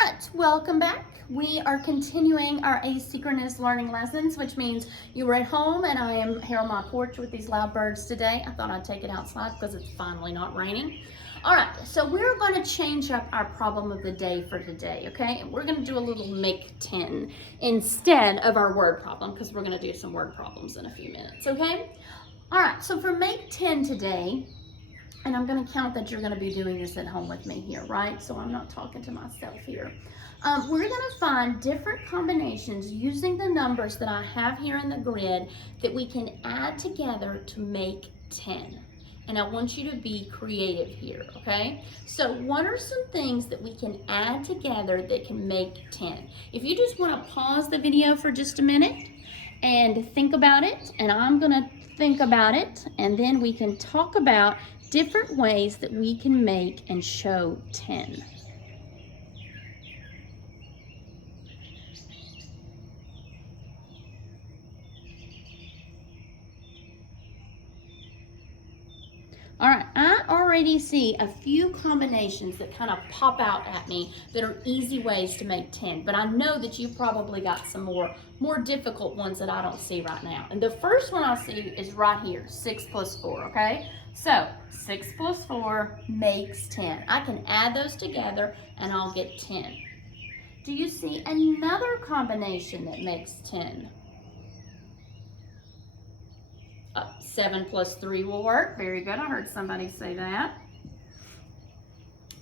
Alright, welcome back. We are continuing our asynchronous learning lessons, which means you were at home and I am here on my porch with these loud birds today. I thought I'd take it outside because it's finally not raining. Alright, so we're going to change up our problem of the day for today, okay? And we're going to do a little make 10 instead of our word problem because we're going to do some word problems in a few minutes, okay? Alright, so for make 10 today, and I'm going to count that you're going to be doing this at home with me here, right? So I'm not talking to myself here. We're going to find different combinations using the numbers that I have here in the grid that we can add together to make 10. And I want you to be creative here, okay? So what are some things that we can add together that can make 10? If you just want to pause the video for just a minute and think about it, and I'm going to think about it, and then we can talk about different ways that we can make and show 10. All right, I already see a few combinations that kind of pop out at me that are easy ways to make 10, but I know that you probably got some more difficult ones that I don't see right now. And the first one I see is right here, 6 plus 4, okay? So 6 plus 4 makes 10. I can add those together and I'll get 10. Do you see another combination that makes 10? 7 plus 3 will work. Very good. I heard somebody say that.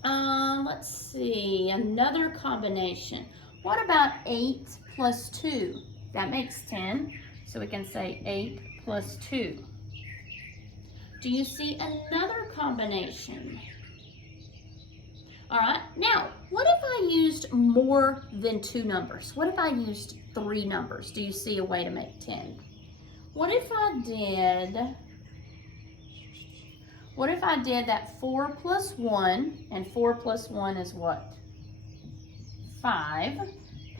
Let's see. Another combination. What about 8 plus 2? That makes 10. So we can say 8 plus 2. Do you see another combination? All right. Now, what if I used more than 2 numbers? What if I used 3 numbers? Do you see a way to make 10? What if I did that 4 plus 1, and 4 plus 1 is what? 5,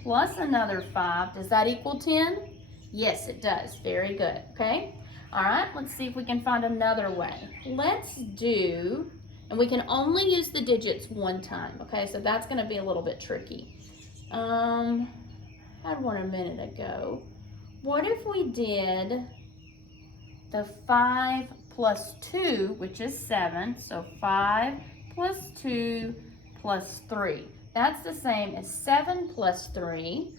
plus another 5. Does that equal 10? Yes, it does. Very good, okay? All right, let's see if we can find another way. Let's do, and we can only use the digits one time, okay? So that's gonna be a little bit tricky. I had one a minute ago. What if we did the 5 plus 2, which is 7, so 5 plus 2 plus 3. That's the same as 7 plus 3.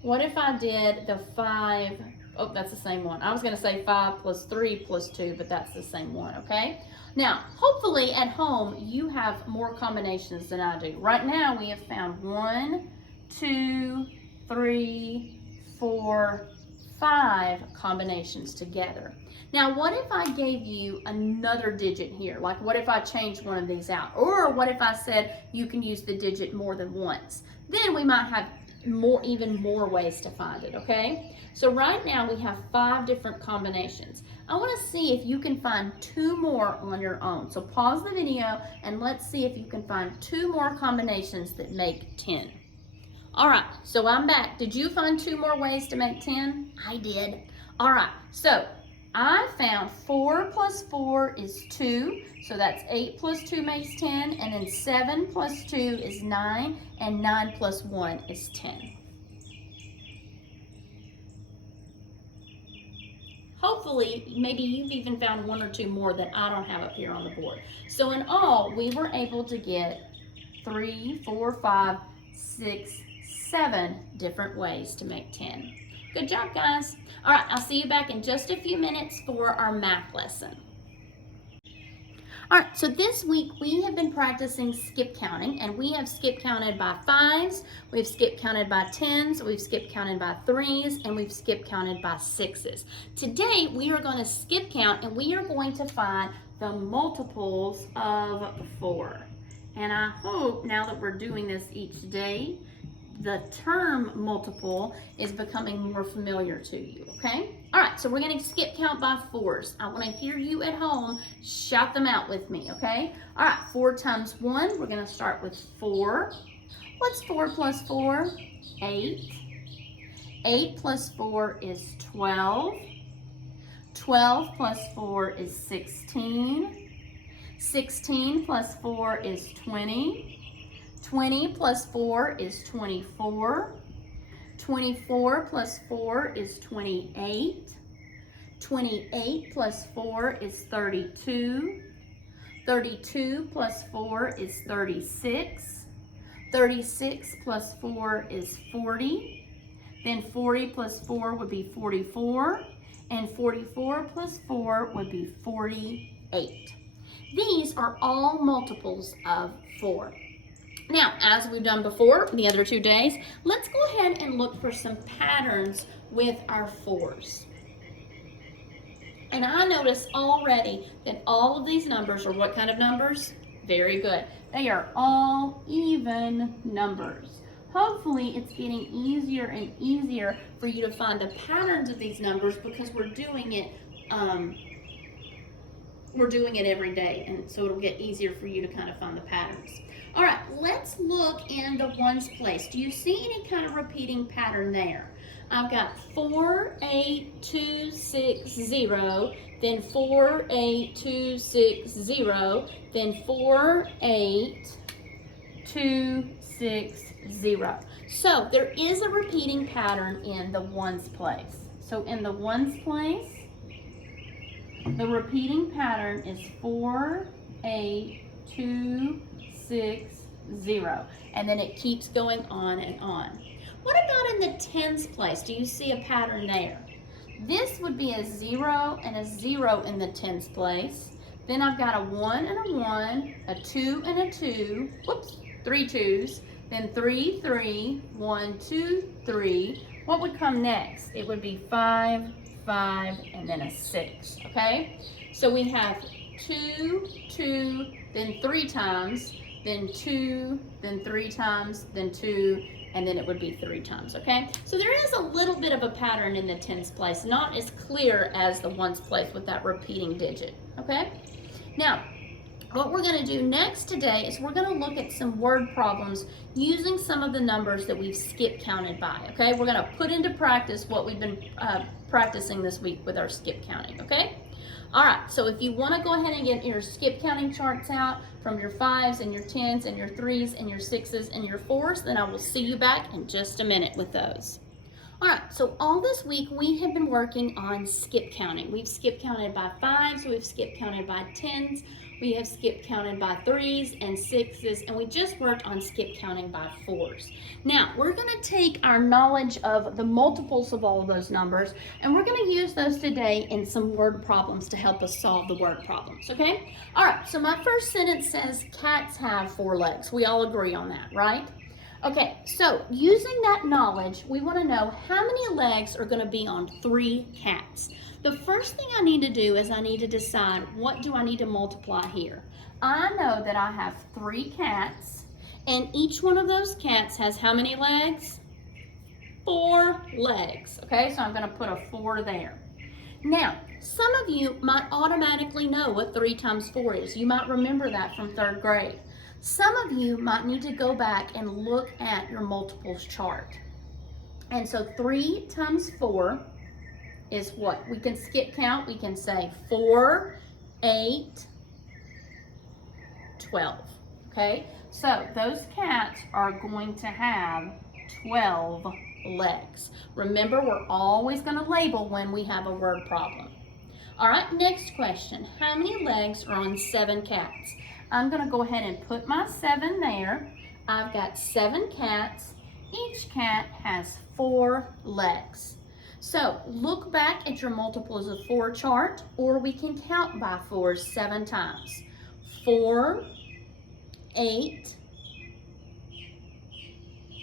What if I did the 5, oh, that's the same one. I was going to say 5 plus 3 plus 2, but that's the same one, okay? Now, hopefully at home, you have more combinations than I do. Right now, we have found 1, 2, 3, 4, 5 combinations together. Now, what if I gave you another digit here? Like, what if I changed one of these out? Or what if I said you can use the digit more than once? Then we might have even more ways to find it, okay? So right now we have 5 different combinations. I want to see if you can find 2 more on your own. So pause the video and let's see if you can find 2 more combinations that make 10. All right, so I'm back. Did you find 2 more ways to make 10? I did. All right, so I found 4 plus 4 is 2, so that's 8 plus 2 makes 10, and then 7 plus 2 is 9, and 9 plus 1 is 10. Hopefully, maybe you've even found 1 or 2 more that I don't have up here on the board. So in all, we were able to get 3, 4, 5, 6, 7 different ways to make 10. Good job, guys. All right, I'll see you back in just a few minutes for our math lesson. All right, so this week we have been practicing skip counting, and we have skip counted by 5s, we've skip counted by 10s, we've skip counted by 3s, and we've skip counted by 6s. Today we are going to skip count, and we are going to find the multiples of 4. And I hope now that we're doing this each day, the term multiple is becoming more familiar to you, okay? All right, so we're gonna skip count by 4s. I wanna hear you at home shout them out with me, okay? All right, 4 times 1, we're gonna start with 4. What's 4 plus 4? 8. 8 plus 4 is 12. 12 plus 4 is 16. 16 plus 4 is 20. 20 plus 4 is 24. 24 plus 4 is 28. 28 plus 4 is 32. 32 plus 4 is 36. 36 plus 4 is 40. Then 40 plus 4 would be 44. And 44 plus 4 would be 48. These are all multiples of 4. Now, as we've done before, the other 2 days, let's go ahead and look for some patterns with our 4s. And I notice already that all of these numbers are what kind of numbers? Very good. They are all even numbers. Hopefully, it's getting easier and easier for you to find the patterns of these numbers because we're doing it every day, and so it'll get easier for you to kind of find the patterns. All right, let's look in the ones place. Do you see any kind of repeating pattern there? I've got 4, 8, 2, 6, 0, then 4, 8, 2, 6, 0, then 4, 8, 2, 6, 0. So there is a repeating pattern in the ones place. So in the ones place, the repeating pattern is 4, 8, 2, 6, 0. And then it keeps going on and on. What about in the tens place? Do you see a pattern there? This would be a 0 and a 0 in the tens place. Then I've got a 1 and a 1, a 2 and a 2, whoops, 3 2s, then 3, 3, 1, 2, 3. What would come next? It would be 5, 5, and then a 6, okay? So we have 2, 2, then 3 times, then 2, then 3 times, then 2, and then it would be 3 times, okay? So there is a little bit of a pattern in the tens place, not as clear as the ones place with that repeating digit, okay? Now, what we're gonna do next today is we're gonna look at some word problems using some of the numbers that we've skip counted by, okay? We're gonna put into practice what we've been practicing this week with our skip counting, okay? All right, so if you wanna go ahead and get your skip counting charts out from your 5s and your 10s and your 3s and your 6s and your 4s, then I will see you back in just a minute with those. All right, so all this week we have been working on skip counting. We've skip counted by 5s, we've skip counted by 10s, we have skip counted by 3s and 6s, and we just worked on skip counting by 4s. Now, we're gonna take our knowledge of the multiples of all of those numbers, and we're gonna use those today in some word problems to help us solve the word problems, okay? All right, so my first sentence says, cats have 4 legs. We all agree on that, right? Okay, so using that knowledge, we wanna know how many legs are gonna be on 3 cats. The first thing I need to do is I need to decide what do I need to multiply here. I know that I have 3 cats, and each one of those cats has how many legs? 4 legs, okay? So I'm gonna put a 4 there. Now, some of you might automatically know what 3 times 4 is. You might remember that from 3rd grade. Some of you might need to go back and look at your multiples chart. And so 3 times 4 is what? We can skip count. We can say 4, 8, 12, okay? So those cats are going to have 12 legs. Remember, we're always going to label when we have a word problem. All right, next question. How many legs are on 7 cats? I'm going to go ahead and put my 7 there. I've got 7 cats. Each cat has 4 legs. So look back at your multiples of 4 chart, or we can count by 4s 7 times. 4, 8,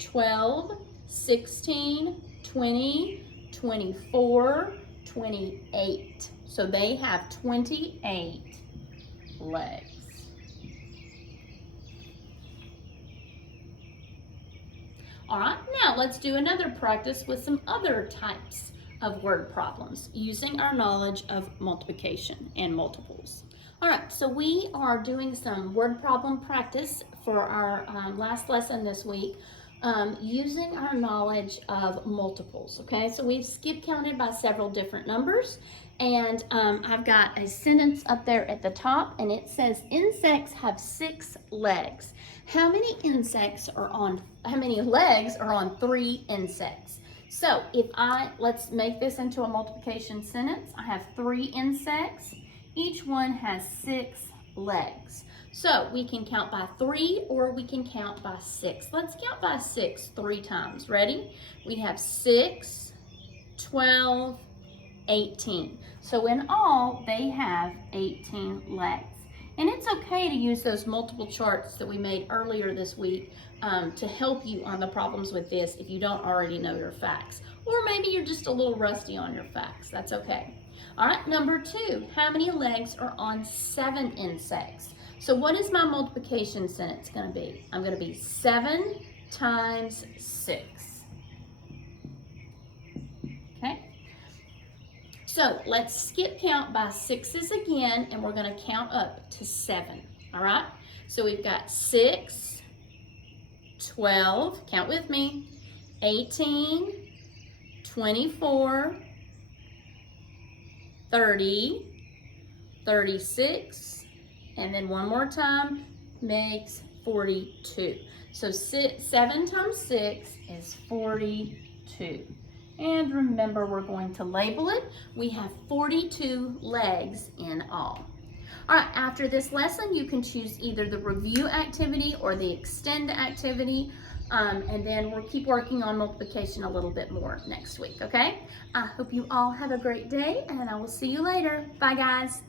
12, 16, 20, 24, 28. So they have 28 legs. All right, now let's do another practice with some other types of word problems using our knowledge of multiplication and multiples. All right, so we are doing some word problem practice for our last lesson this week using our knowledge of multiples, okay? So we've skip counted by several different numbers, And I've got a sentence up there at the top, and it says insects have 6 legs. How many legs are on 3 insects? So let's make this into a multiplication sentence. I have 3 insects. Each one has 6 legs. So we can count by 3 or we can count by 6. Let's count by 6 3 times. Ready? We have 6, 12, 18. So in all, they have 18 legs. And it's okay to use those multiple charts that we made earlier this week to help you on the problems with this if you don't already know your facts. Or maybe you're just a little rusty on your facts. That's okay. All right, number 2. How many legs are on 7 insects? So what is my multiplication sentence going to be? I'm going to be 7 times 6. Okay? So let's skip count by 6s again, and we're going to count up to 7. All right? So we've got 6, 12, count with me, 18, 24, 30, 36, and then one more time makes 42. So 7 times 6 is 42. And remember, we're going to label it. We have 42 legs in all. All right, after this lesson, you can choose either the review activity or the extend activity. And then we'll keep working on multiplication a little bit more next week, okay? I hope you all have a great day, and I will see you later. Bye, guys.